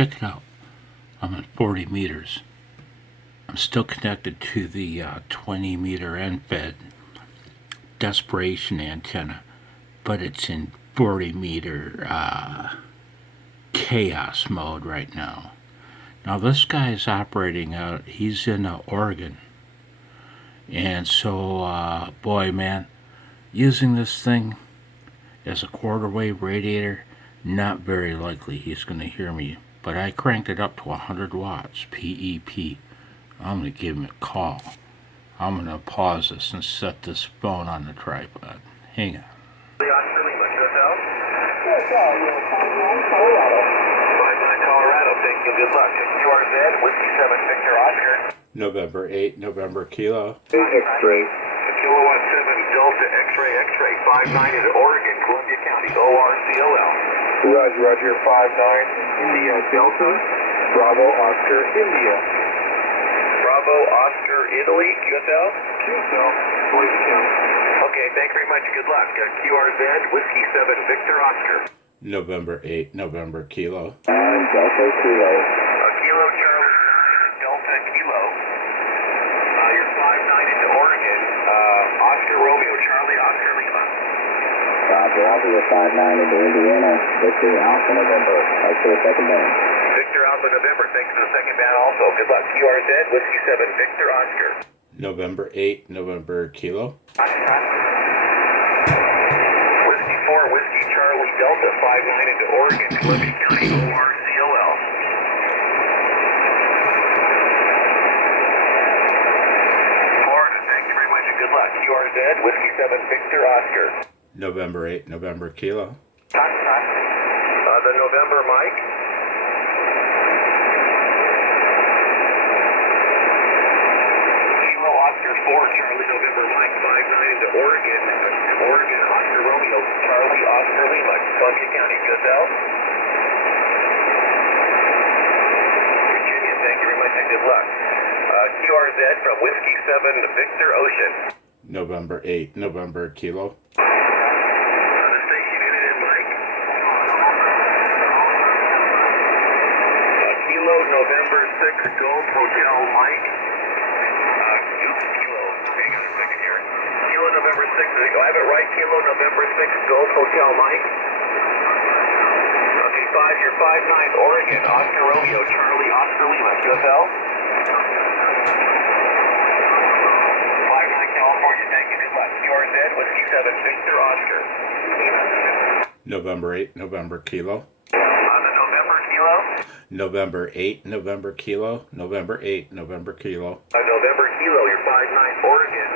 check it out. I'm at 40 meters. I'm still connected to the 20 meter end fed Desperation antenna, but it's in 40 meter chaos mode right now. Now this guy is operating out, he's in Oregon. And so, boy man, using this thing as a quarter wave radiator, not very likely he's going to hear me. But I cranked it up to 100 watts, PEP. I'm going to give him a call. I'm going to pause this and set this phone on the tripod. Hang on. Good luck. QRZ, Whiskey 7, Victor Oscar. November 8, November Kilo. X-ray. Kilo 17, Delta X-ray, X-ray. 59 is Oregon, Columbia County, ORCOL. Roger, Roger, 59, India, Delta. Bravo, Oscar, India. Bravo, Oscar, Italy, QSL? QSL, Columbia County. Okay, thank you very much. Good luck. QRZ, Whiskey 7, Victor Oscar. November 8, November Kilo. Delta Kilo. Kilo Charlie, Delta Kilo. You're 59 into Oregon. Oscar Romeo, Charlie, Oscar Lima. Roger, Alpha 59 into Indiana. Victor Alpha November. Thanks for the second band. Victor Alpha November, thanks for the second band also. Good luck. QRZ, Whiskey 7, Victor Oscar. November 8, November Kilo. Whiskey 4, Whiskey Charlie, Delta 59 into Oregon, Columbia County, ORCOL. Florida, thank you very much and good luck. QRZ, Whiskey 7, Victor Oscar. November 8, November Kilo. The November Mike. Kilo Oscar 4, Charlie, November Mike, 59 into Oregon. Oregon, Oscar Romeo, Charlie, Oscar Lima, Columbia County, QSL. Virginia, thank you very much and good luck. QRZ from Whiskey 7 to Victor Ocean. November 8, November Kilo. The station unit in Mike. Kilo November 6, Golf Hotel Mike. Kilo, hang on a second here. Kilo November 6, do I have it right? Kilo November 6, Golf Hotel Mike. Okay, 5, you're 59, Oregon, Oscar Romeo, Charlie, Oscar Lima, QSL. 59, California, thank you, good luck. QRZ, Whiskey 7, Victor Oscar. November 8, November Kilo. On the November Kilo. November 8, November Kilo. November 8, November Kilo. November Kilo, you're 59, Oregon.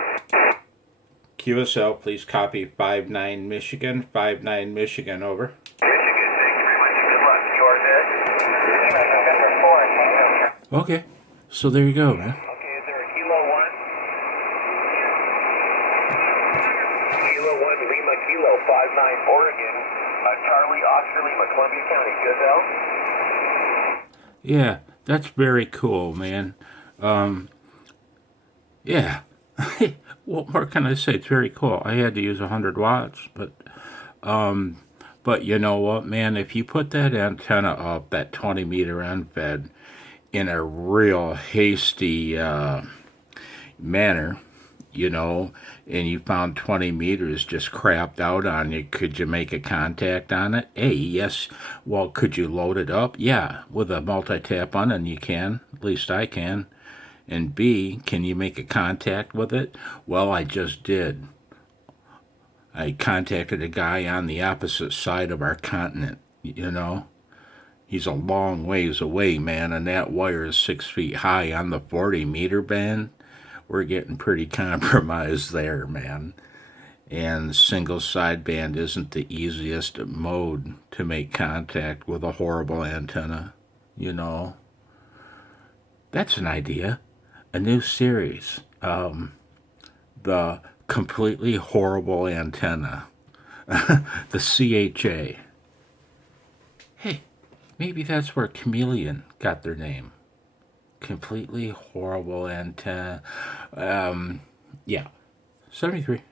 QSL, please copy 59 Michigan. 59 Michigan, over. Michigan, thank you very much and good luck. QRZ. November 4, Okay, so there you go, man. Okay, is there a Kilo 1? Kilo 1, Lima Kilo, 59, Oregon. Charlie, Oscar Lima, Columbia County, QSL. Yeah, that's very cool, man. Yeah. What more can I say? It's very cool. I had to use 100 watts, but you know what, man? If you put that antenna up, that 20 meter end fed, in a real hasty manner, you know, and you found 20 meters just crapped out on you, could you make a contact on it? A, yes. Well, could you load it up? Yeah, with a multi-tap on it, you can. At least I can. And B, can you make a contact with it? Well, I just did. I contacted a guy on the opposite side of our continent, you know. He's a long ways away, man, and that wire is 6 feet high on the 40 meter band. We're getting pretty compromised there, man. And single sideband isn't the easiest mode to make contact with a horrible antenna, you know. That's an idea. A new series. The completely horrible antenna. The CHA. Hey, maybe that's where Chameleon got their name. Completely horrible antenna. Yeah. 73.